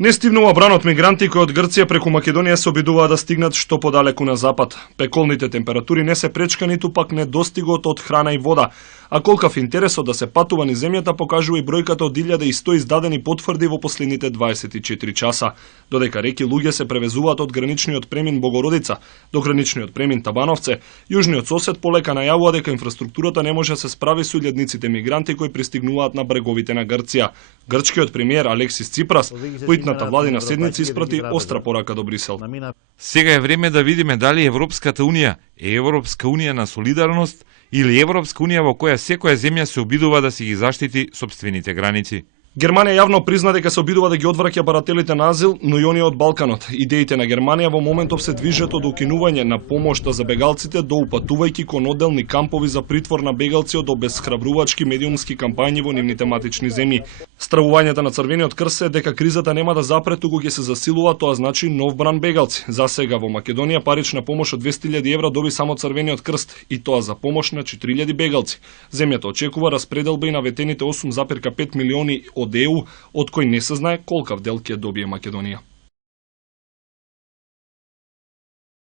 Не стивнува бранот мигранти кои од Грција преку Македонија се обидуваат да стигнат што подалеку на запад. Пеколните температури не се пречка ниту пак недостигот од храна и вода, а колкав интересот да се патува низ земјата покажува и бројката од 1100 издадени потврди во последните 24 часа, додека реки луѓе се превезуваат од граничниот премин Богородица до граничниот премин Табановце. Јужниот сосед полека најавува дека инфраструктурата не може да се справи со илјадниците мигранти кои пристигнуваат на бреговите на Грција. Грчкиот премиер Алексис Ципрас поитната владина седница испрати остра порака до Брисел. Сега е време да видиме дали Европската унија е Европска унија на солидарност или Европска унија во која секоја земја се обидува да си ги заштити сопствените граници. Германија јавно призна дека се обидува да ги одвраќа барателите на азил, но и оние од Балканот. Идеите на Германија во моментов се движат од укинување на помошта за бегалците до упатувајќи кон одделни кампови за притвор на бегалци од обесхрабрувачки медиумски кампањи во нивните матични земји. Стравувањето на Црвениот крст е дека кризата нема да запре, туку ќе се засилува, тоа значи нов бран бегалци. За сега во Македонија парична помош од 200.000 евра доби само Црвениот крст, и тоа за помош на 4.000 бегалци. Земјата очекува распределба и на ветените 8,5 милиони од ЕУ, од кој не се знае колкав дел ќе добие Македонија.